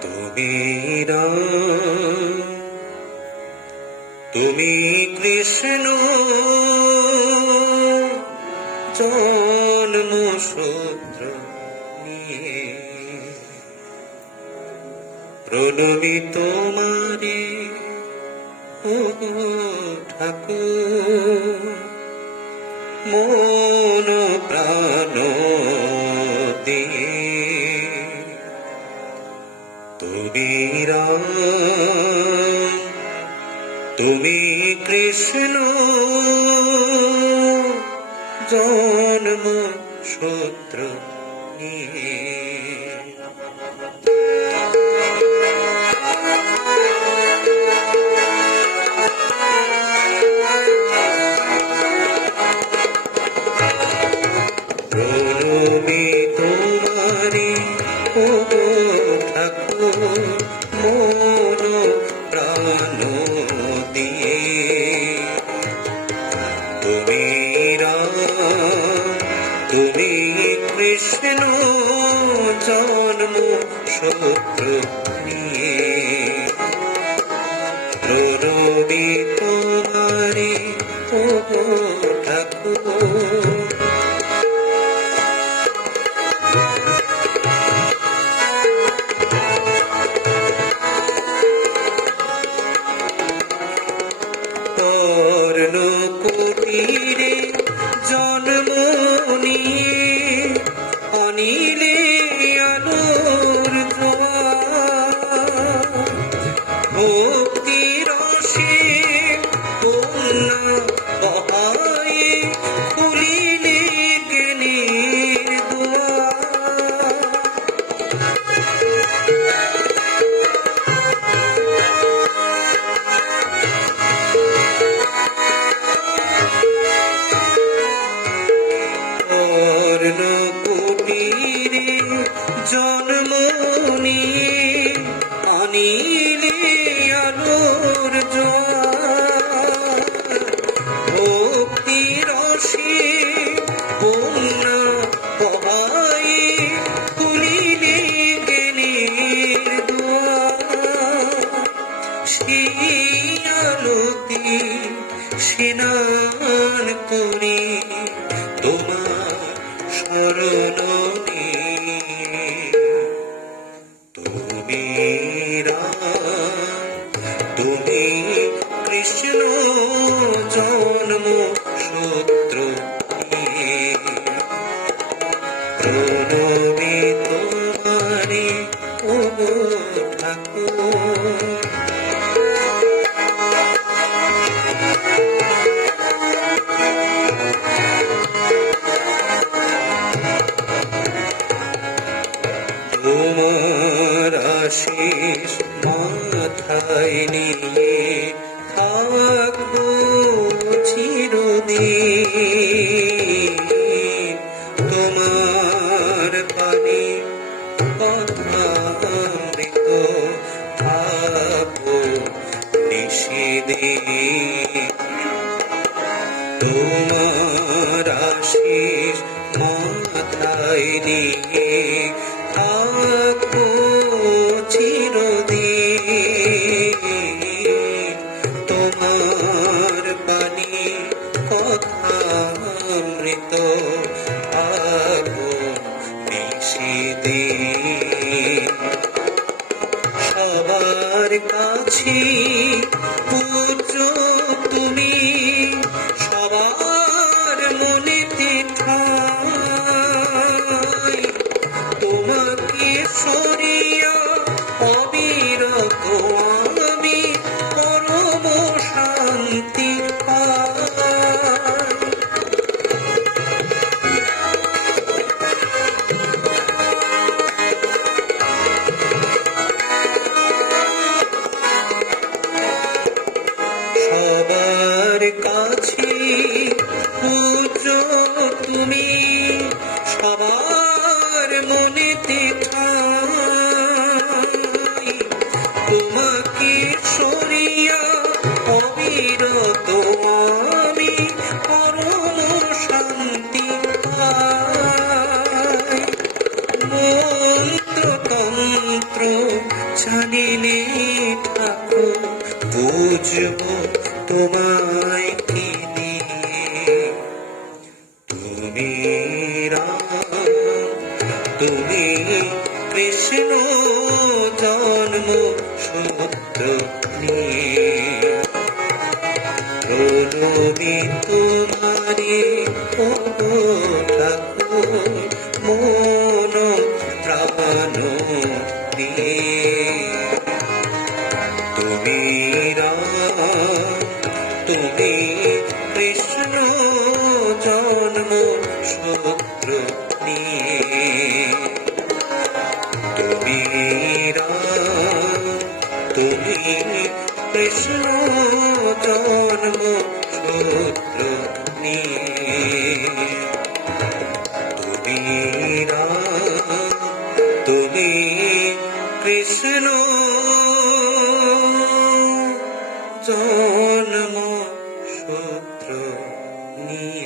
তুমি তুমি কৃষ্ণ। জন্ম সূত্র নিয়ে। প্রণবী তোমারে ও ঠাকুর। মন প্রাণ তুমি তুমি কৃষ্ণ। জন্ম সূত্র নিয়ে। তুমি কৃষ্ণ জন্ম সূত্র করি তোমার শরণ তুমি তুমি কৃষ্ণ জন্ম সূত্র নিয়ে মাথায় নিয়ে থাকব চিরদিন তোমার পানি কথামৃত থাকব নিষেদিন তোমার আশিস মাথায় নিয়ে কথামৃত থাকব নিষেদিন সবার কাছে জানিলে ঠাকুর বুঝব তোমায় কি নিয়ে। তুমি তুমি কৃষ্ণ, জন্ম সত্য নিয়ে। তোমারে ও ঠাকুর কৃষ্ণ জন্ম সূত্র নিয়ে। তুমি তুমি কৃষ্ণ জন্ম সূত্র নিয়ে। তুমি তুমি কৃষ্ণ জন্ম সূত্র নিয়ে